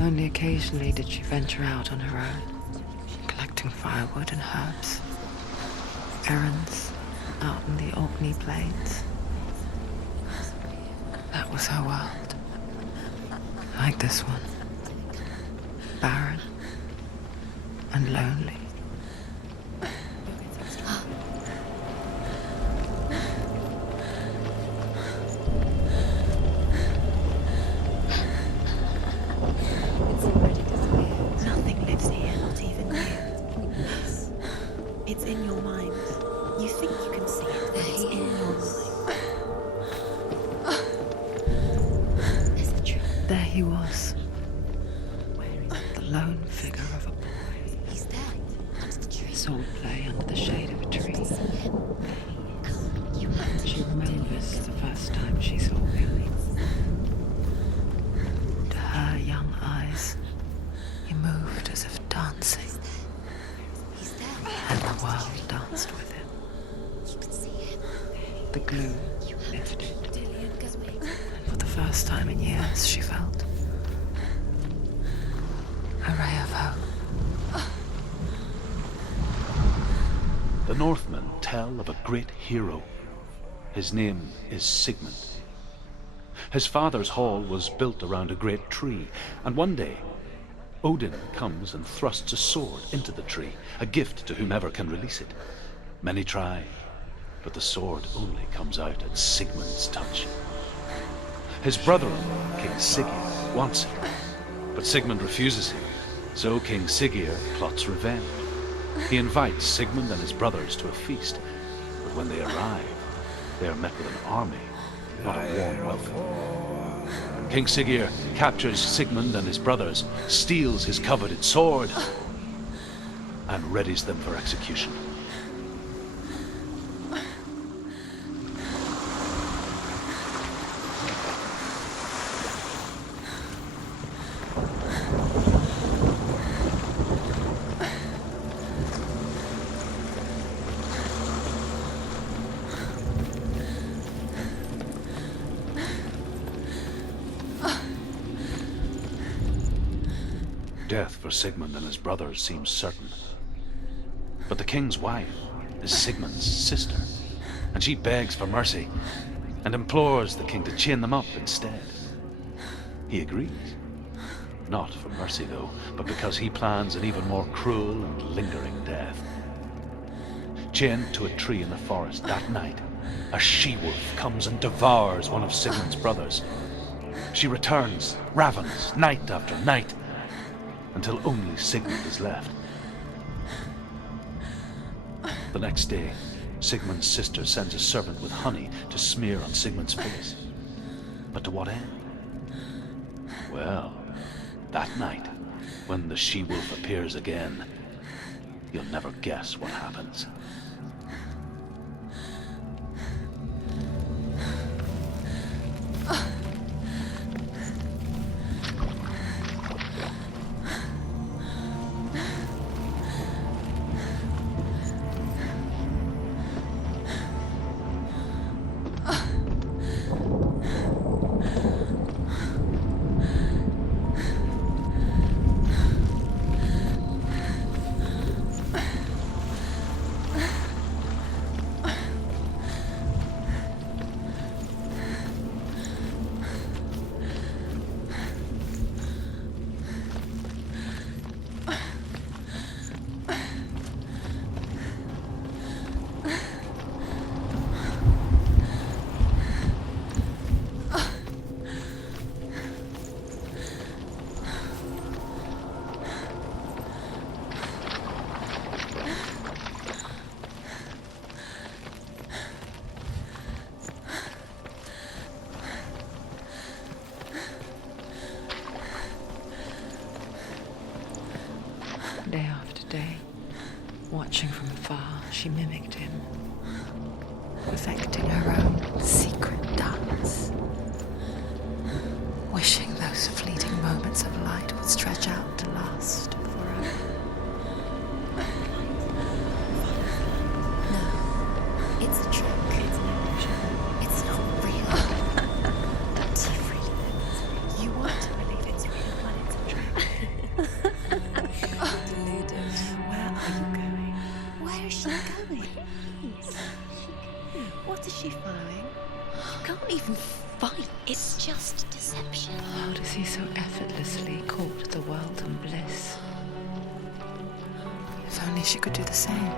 Only occasionally did she venture out on her own, collecting firewood and herbs. Errands out in the Orkney Plains. That was her world. Like this one. Barren and lonely. Nothing lives here, not even you. It's in your mind. You think you can see it, but it's in your mind. There's the truth. There he was. The lone figure of a boy. He's there. Under the tree. Swordplay under the shade of a tree. She remembers the first time she saw him. To her young eyes, he moved as if dancing. He's there. And the world danced with him. You can see him. The gloom lifted. And For the first time in years, she felt a ray of hope. The Northmen tell of a great hero. His name is Sigmund. His father's hall was built around a great tree, and one day, Odin comes and thrusts a sword into the tree, a gift to whomever can release it. Many try, but the sword only comes out at Sigmund's touch. His brother-in-law, King Siggeir, wants it, but Sigmund refuses him, so King Siggeir plots revenge. He invites Sigmund and his brothers to a feast, but when they arrive, they are met with an army, not a warm welcome. King Siggeir captures Sigmund and his brothers, steals his coveted sword, and readies them for execution. Death for Sigmund and his brothers seems certain. But the king's wife is Sigmund's sister, and she begs for mercy and implores the king to chain them up instead. He agrees. Not for mercy, though, but because he plans an even more cruel and lingering death. Chained to a tree in the forest that night, a she-wolf comes and devours one of Sigmund's brothers. She returns, ravens, night after night, until only Sigmund is left. The next day, Sigmund's sister sends a servant with honey to smear on Sigmund's face. But to what end? Well, that night, when the she-wolf appears again, you'll never guess what happens. Day after day, watching from afar, she mimicked him, perfecting her own secret dance, wishing those fleeting moments of light would stretch out to last forever. no, it's a trick. It's an illusion. It's not real. Don't you really? You want to believe it's real, but it's a trick. can't even fight. It's just deception. How does he so effortlessly court the world and bliss? If only she could do the same.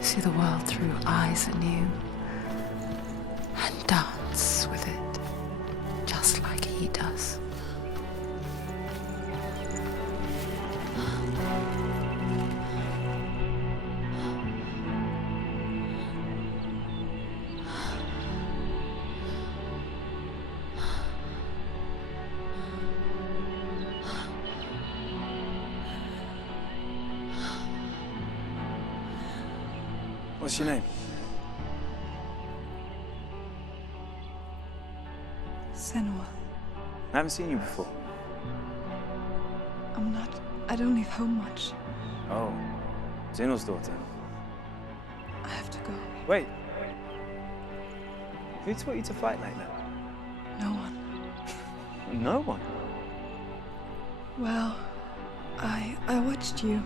See the world through eyes anew and dance with it, just like he does. What's your name? Senua. I haven't seen you before. I don't leave home much. Oh, Zenua'S daughter. I have to go. Wait. Who taught you to fight like that? No one. No one. Well, I watched you,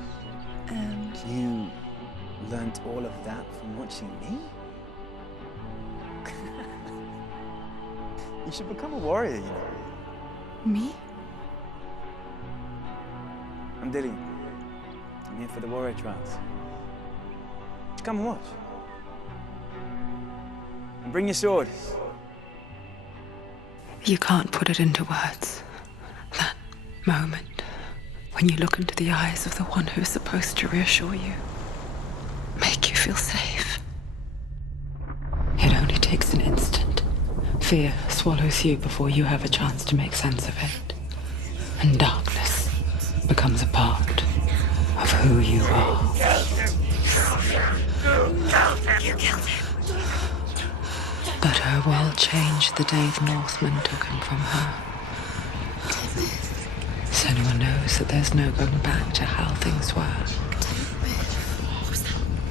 and You learnt all of that from watching me? You should become a warrior, you know. me? I'm Dillian. I'm here for the warrior trials. Come and watch. And bring your sword. You can't put it into words. That moment when you look into the eyes of the one who's supposed to reassure you, make you feel safe. It only takes an instant. Fear swallows you before you have a chance to make sense of it. And darkness becomes a part of who you are. You killed him. But her world changed the day the Northmen took him from her. Senua knows that there's no going back to how things were.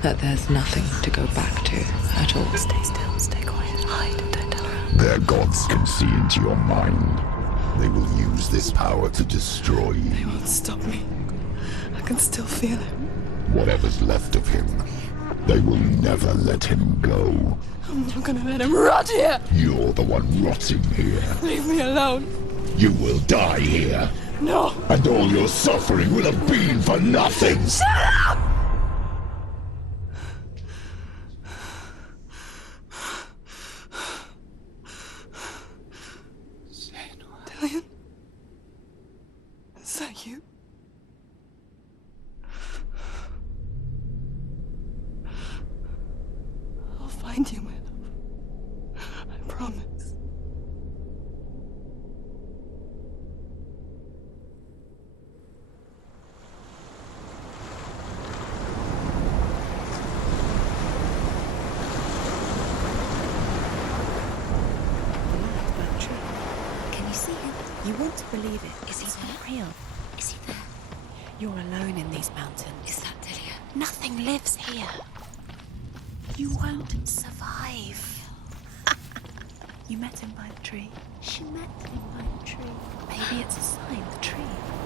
That there's nothing to go back to at all. Stay still, stay quiet, hide, don't tell her. Their gods can see into your mind. They will use this power to destroy They you. won't stop me. I can still feel him. Whatever's left of him, they will never let him go. I'm not gonna let him rot here! You're the one rotting here. Leave me alone! You will die here. No! And all your suffering will have been for nothing. Shut up! Dillian? Is that you? I'll find you, my love. I promise. Can you see him? You want to believe it. Is he not real? Is he there? You're alone in these mountains. Is that Dillian? Nothing lives here. You won't survive. You met him by the tree. She met him by the tree. Maybe it's a sign, the tree.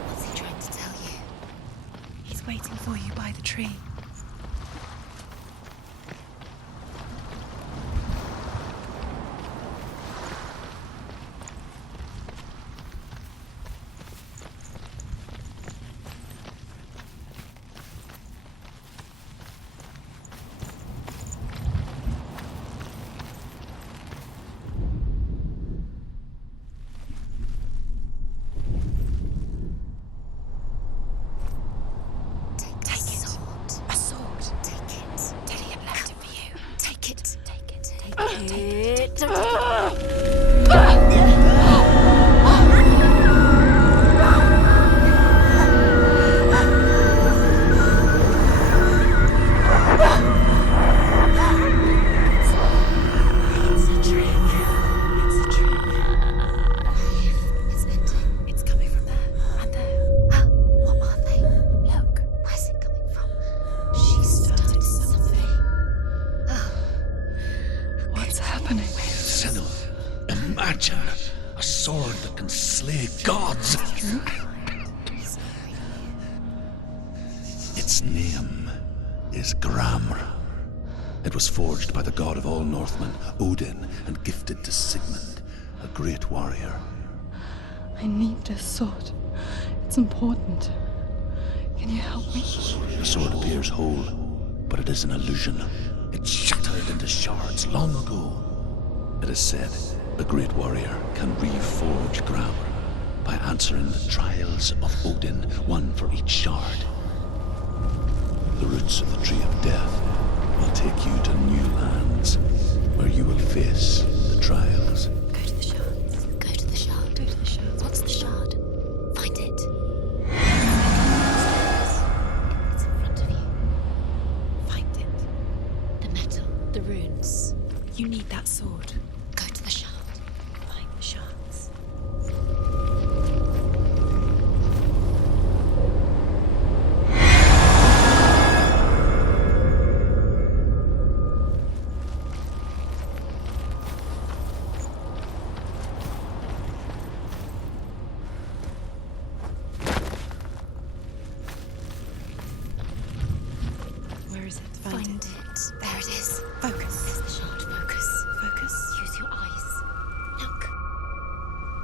What's he trying to tell you? He's waiting for you by the tree. Take it. A sword. Take it. Dillian left it for you. Take it. Take it. Take it. It's a trick. It's a trick. It's ending. It's coming from there and there. Huh? What are they? Look. Where's it coming from? She started something. What's happening? Senua, imagine a sword that can slay gods. True? Its name is Gramr, It was forged by the god of all Northmen, Odin, and gifted to Sigmund, a great warrior. I need this sword. It's important. Can you help me? The sword appears whole, but it is an illusion. It shattered into shards long ago. It is said the great warrior can reforge Grammar by answering the trials of Odin, one for each shard. The roots of the Tree of Death will take you to new lands, where you will face the trials. Go to the shards. Go to the shard. Go to the shards. What's the shard? Find it. It's in front of you. Find it. The metal. The runes. You need that sword. Go to the shard. Find the shards. Where is it? Find it. There it is. Focus. There's the shard. Focus. Focus. Use your eyes. Look.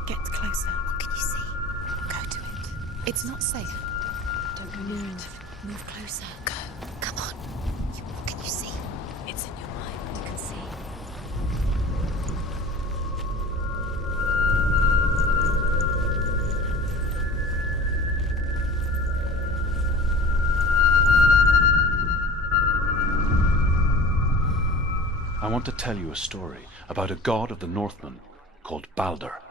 Get closer. What can you see? Go to it. It's not safe. Don't go near it. Move closer. Go. Come on. What can you see? It's in your mind. You can see. I want to tell you a story about a god of the Northmen called Balder.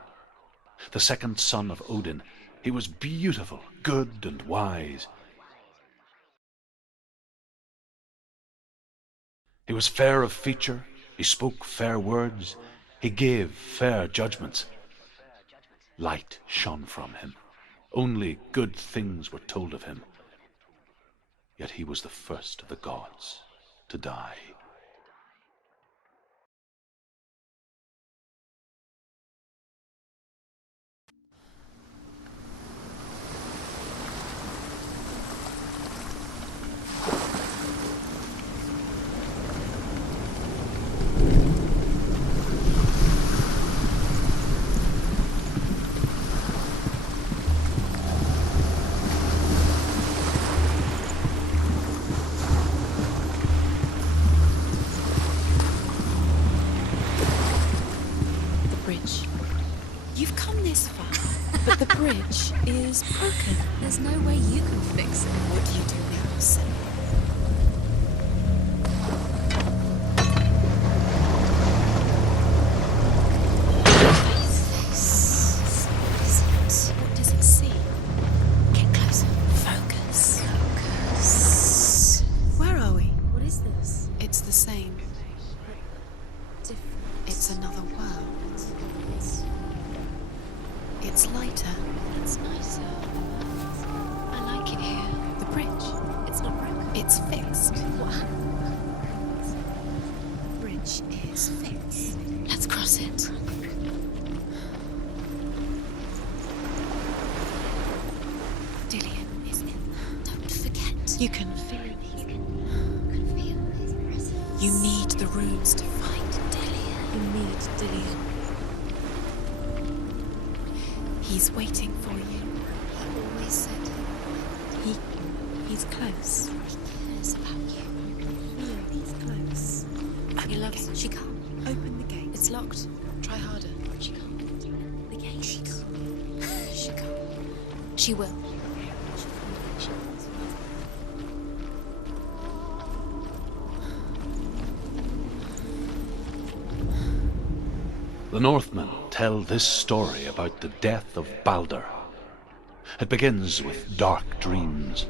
The second son of Odin. He was beautiful, good, and wise. He was fair of feature, he spoke fair words, he gave fair judgments. Light shone from him. Only good things were told of him. Yet he was the first of the gods to die. You've come this far, but the bridge is broken. There's no way you can fix it. What do you do now, Sen? What does it see? Get closer. Focus. Focus. Where are we? What is this? It's the same. Different. It's another world. It's lighter. It's nicer. I like it here. The bridge. It's not broken. It's fixed. What? The bridge is fixed. Let's cross it. Dillion, isn't it? Don't forget. You can feel it. You can feel his presence. You need the runes to find Dillion. You need Dillion. He's waiting for you. He always said he's close. He cares about you. Feel he's close. He loves it. She can't. Open the gate. It's locked. Try harder. She can't. The gate. She can't. She can't. She will. She can't. The Northmen tell this story about the death of Balder. It begins with dark dreams.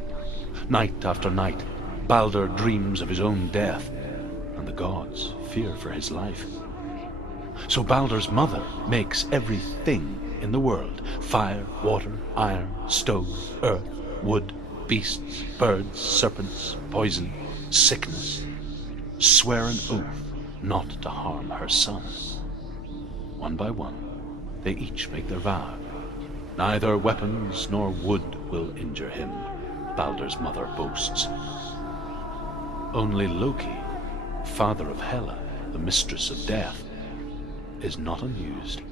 Night after night, Balder dreams of his own death, and the gods fear for his life. So Balder's mother makes everything in the world: fire, water, iron, stone, earth, wood, beasts, birds, serpents, poison, sickness, swear an oath not to harm her son. One by one, they each make their vow. Neither weapons nor wood will injure him, Balder's mother boasts. Only Loki father of Hela, the mistress of death, is not unused.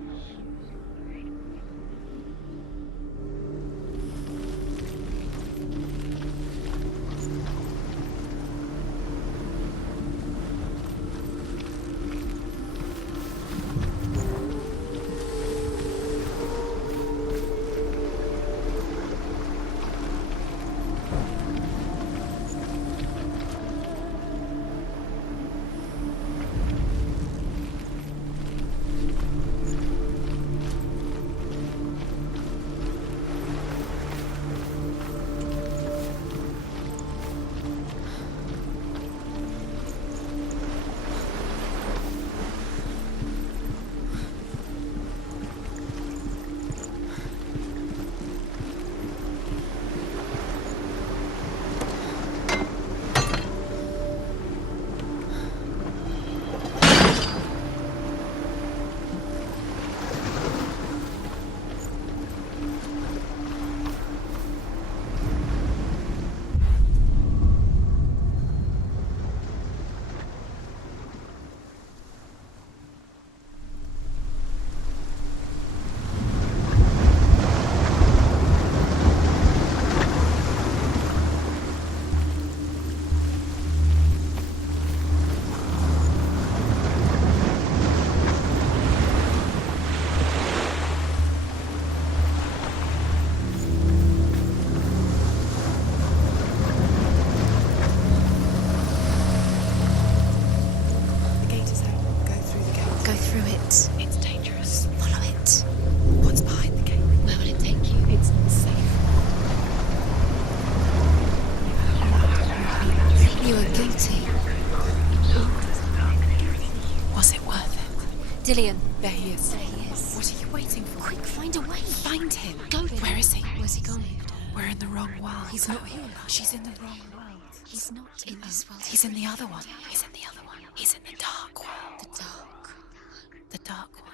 Dillion. There he is. There he is. What are you waiting for? Quick, find a way. Find him. Go. Where is he? Where's he gone? We're in the wrong world. He's not here. She's in the wrong world. He's not in this world. He's in the other one. He's in the other one. He's in the dark world. The dark. The dark one.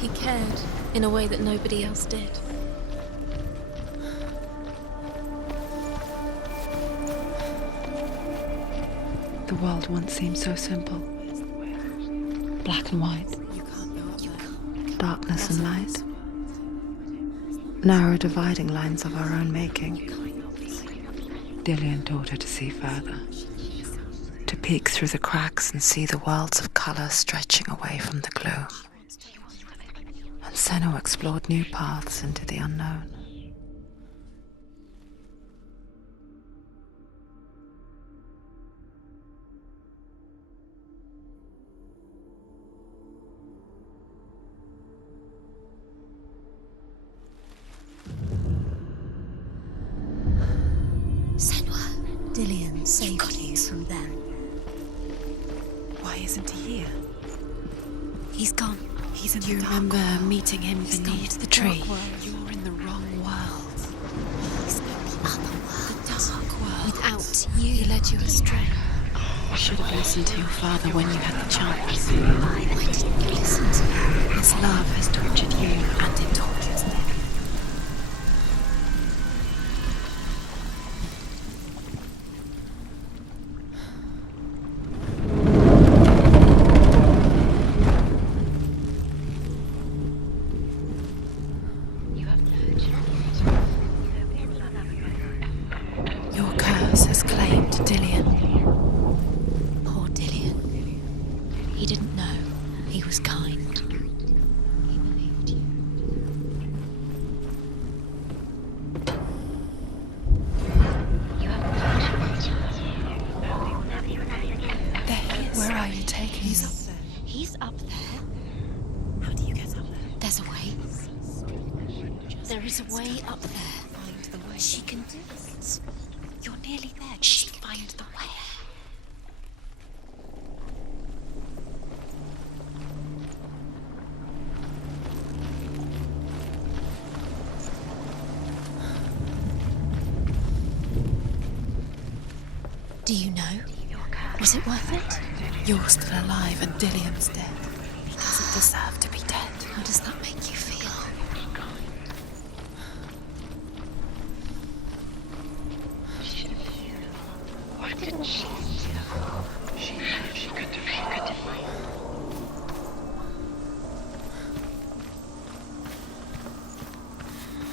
He cared in a way that nobody else did. The world once seemed so simple. Black and white. Darkness and light. Narrow dividing lines of our own making. Dillion taught her to see further. To peek through the cracks and see the worlds of colour stretching away from the gloom. And Senua explored new paths into the unknown. Dillion saved you from them. Why isn't he here? He's gone. He's in Do you the dark remember world. meeting him He's beneath gone the to tree? dark world. You're in the wrong world. He's in the other world. The dark world. Without you, he led you astray. You should have listened to your father when you had the chance. Why didn't you listen to him? His love has tortured you, and it tortures them. Your curse has claimed Dillion. Poor Dillion. He didn't know. He was kind. He believed you. There he is. Where are you taking He's me? up there. He's up there. How do you get up there? There's a way. There is a way up there. Find the way. She can do it. You're nearly there. She Just can find get the way. Do you know? Was it worth it? You're still alive and Dillion's dead. He doesn't deserve to be dead. How does that make you feel?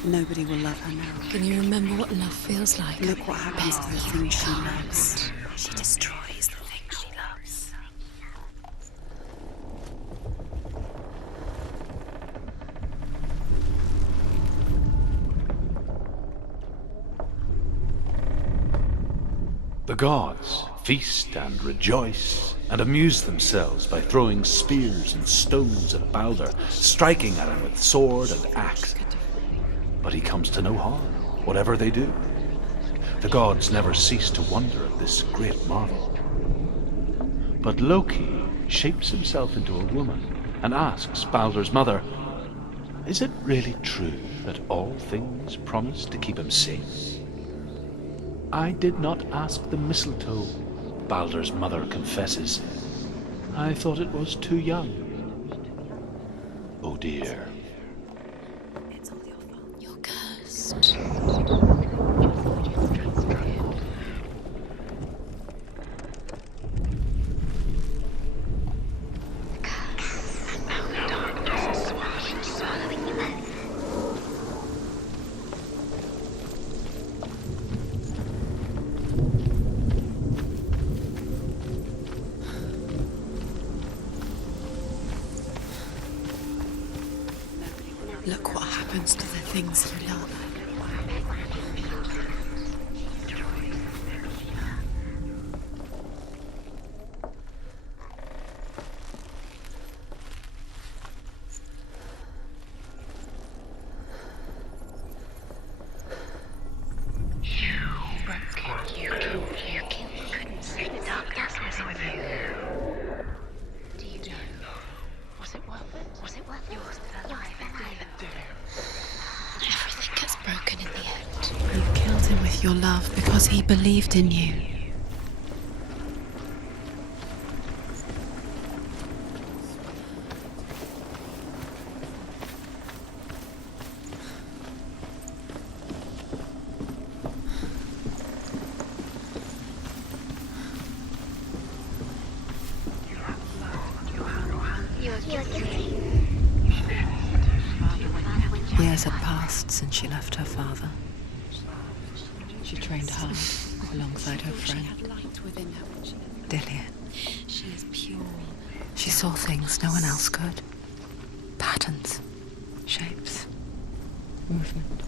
Nobody will love her now. Can you remember what love feels like? Look what happens to the things she loves. She destroys the things she loves. The gods feast and rejoice and amuse themselves by throwing spears and stones at Balder, striking at him with sword and axe. But he comes to no harm, whatever they do. The gods never cease to wonder at this great marvel. But Loki shapes himself into a woman and asks Balder's mother, "Is it really true that all things promise to keep him safe?" "I did not ask the mistletoe," Balder's mother confesses. "I thought it was too young." Oh dear. It's all your fault. You're cursed. Look what happens to the things you love. Everything gets broken in the end. You killed him with your love because he believed in you. Years had passed since she left her father. She trained hard alongside her friend, Dillian. She is pure. She saw things no one else could. Patterns, shapes, movement.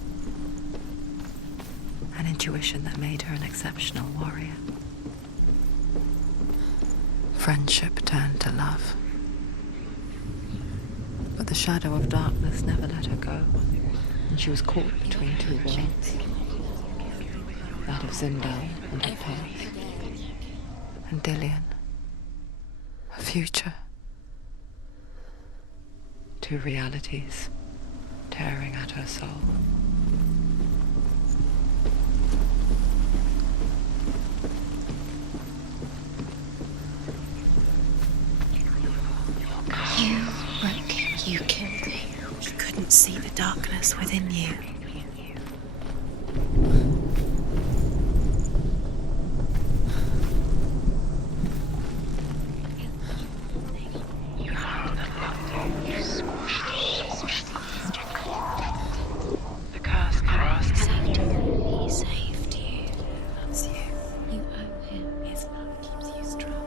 An intuition that made her an exceptional warrior. Friendship turned to love. But the shadow of darkness never let her go, and she was caught between two worlds. That of Zindal and her past, and Dillian, her future. Two realities tearing at her soul. You broke him. You killed him. He couldn't see the darkness within you. The curse crossed. He saved you. Loves you. You owe him. His love keeps you strong.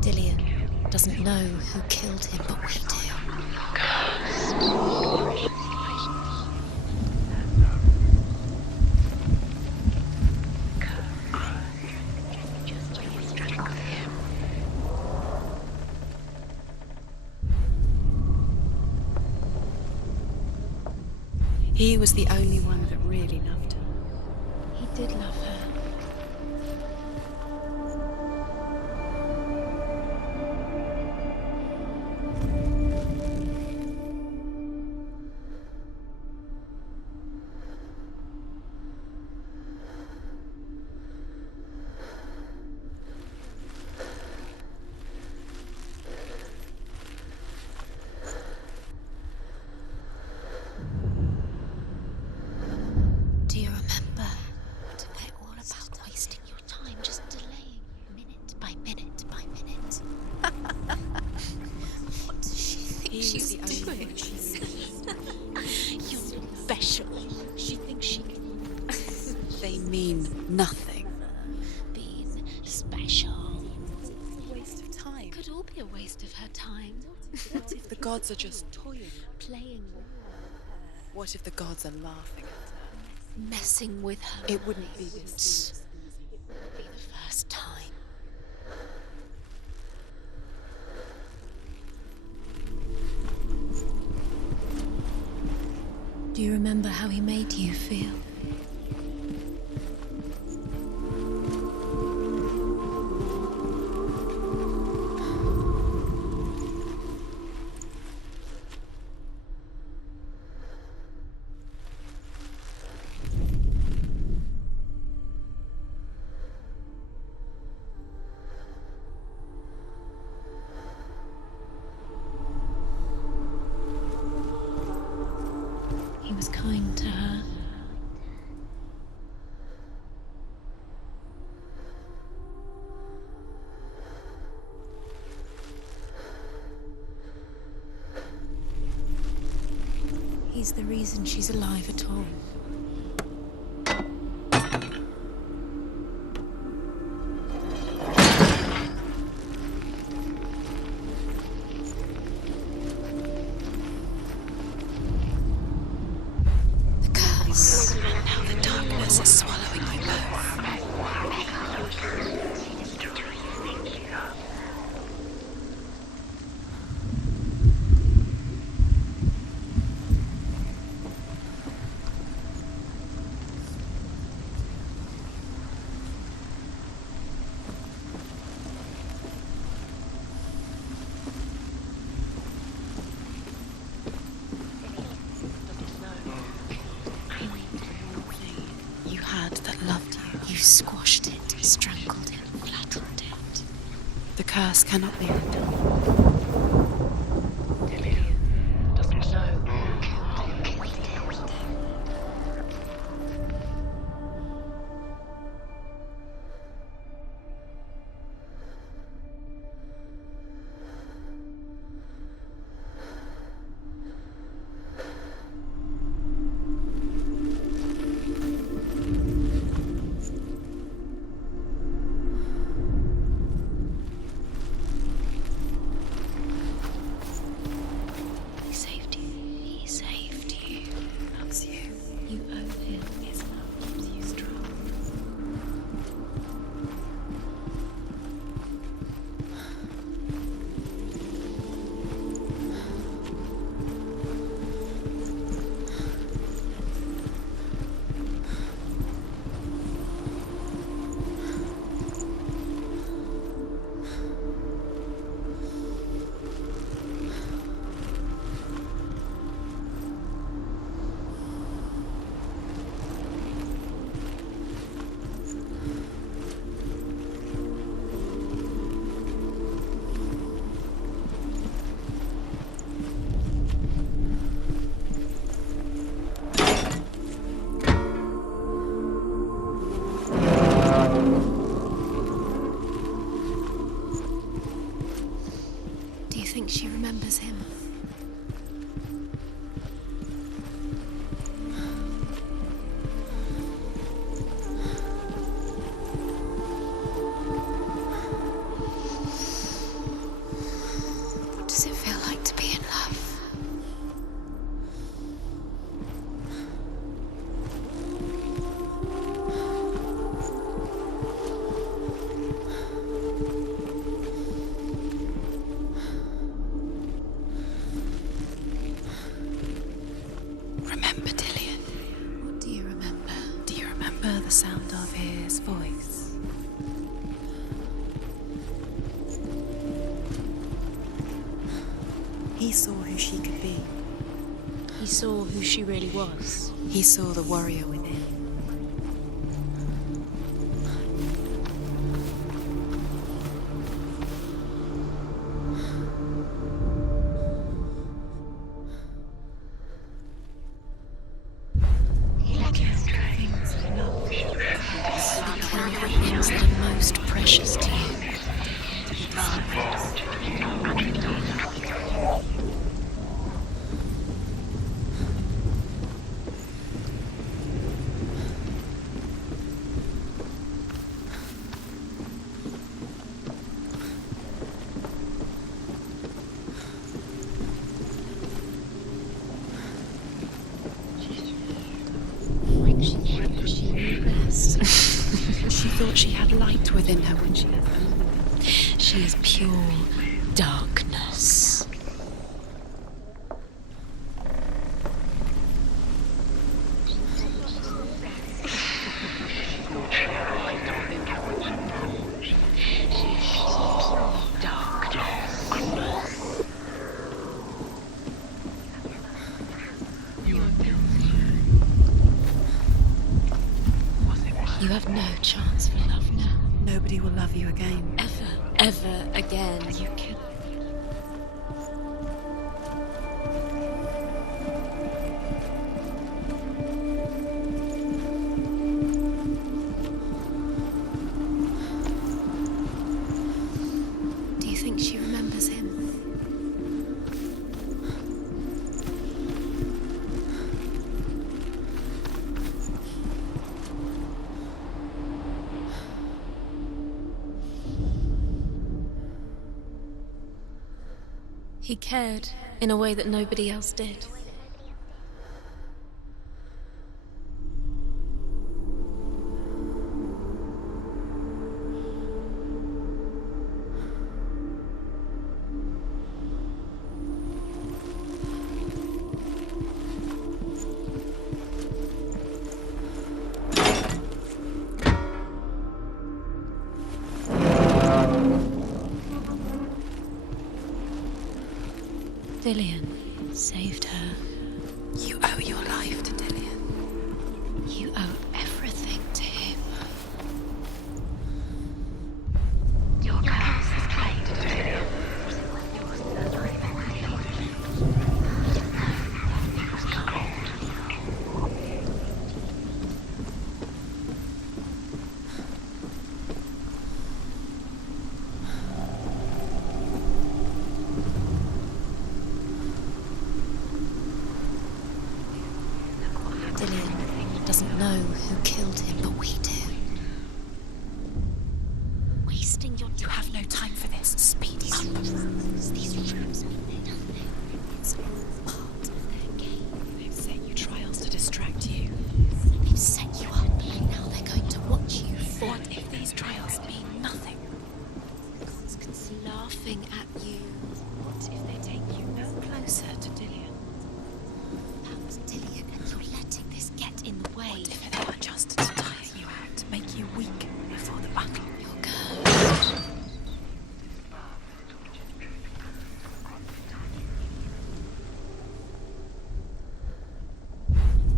Dillian doesn't know who killed him, but we do. He was the only one that really loved her. He did love her. she's doing. You're special. She thinks she can. They mean nothing. Being special. Waste of time. Could all be a waste of her time. What if the gods are just toying? Playing with her. What if the gods are laughing at her? Messing with her. It wouldn't be this. It would be the first time. Do you remember how he made you feel? He was kind to her. He's the reason she's alive at all. The curse. Now the darkness is swallowing you both. You had that loved you. You squashed it, strangled it, flattened it. The curse cannot be undone. Doesn't know. He saved you. He saved you. That's you. You owe him. His love keeps you strong. Do you think she remembers him? What does it feel like to be in love? Remember Dillian? What do you remember? Do you remember the sound of his voice? He saw who she could be. He saw who she really was. He saw the warrior within. He killed the things he loved. He killed the things that are most precious to you. thought she had light within her when she had found. She is pure darkness. You have no chance for love now. Nobody will love you again. Ever again. You can. Do you think she remembers him? He cared in a way that nobody else did. Dillian saved her. You owe your life to Dillian. You owe everything to him. Your curse is played, Dillian. Dillian doesn't know who killed him, but we do. Wasting your time. You have no time for this. Speed up. These rooms mean nothing. It's all part of their game. They've set you trials to distract you. They've set you up, and now they're going to watch you fall. What if these trials mean nothing? God's laughing at you. What if they take you no closer to Dillian? That's Dillian, and you're letting this get in the way. What if they were just to tire you out, to make you weak before the battle? You're cursed.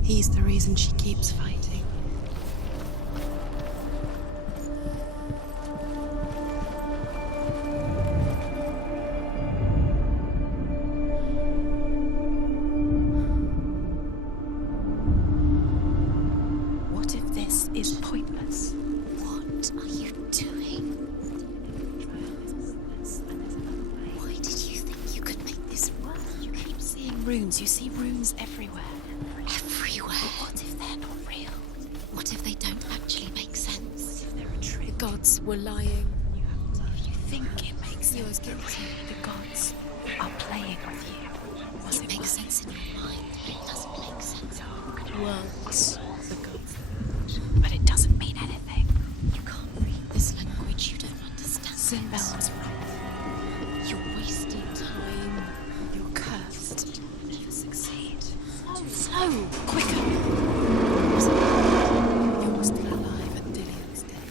He's the reason she keeps fighting. What if this is pointless? What are you doing? Why did you think you could make this work? You keep seeing runes. You see runes everywhere. Everywhere. What if they're not real? What if they don't actually make sense? If they're a trick? The gods were lying. If you think it makes You're sense, guilty. the gods are playing with you. Was It makes sense in your mind, but it doesn't make sense. Words. The gods. But it doesn't mean anything. You can't read this language. You don't understand. Sinbel was right. You're wasting time. You're cursed. Never succeed. So, quicker. You're still alive and Dillian's dead.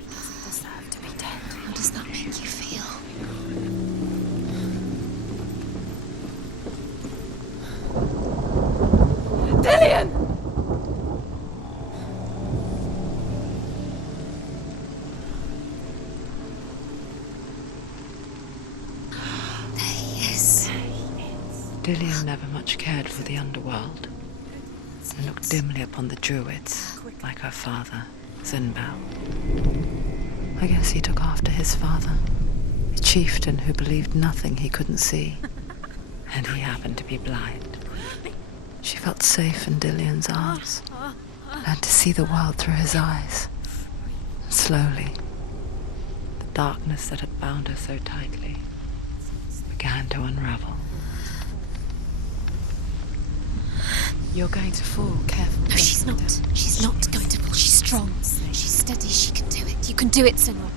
He doesn't deserve to be dead. How does that make you feel? Dillian! There he is. Dillian never much cared for the underworld, and looked dimly upon the druids, like her father, Sinbel. I guess he took after his father, a chieftain who believed nothing he couldn't see, and he happened to be blind. She felt safe in Dillian's arms, learned to see the world through his eyes. And slowly, the darkness that had bound her so tightly began to unravel. You're going to fall. Careful. No, she's not. She's not going to fall. She's strong. She's steady. She can do it. You can do it, Senua.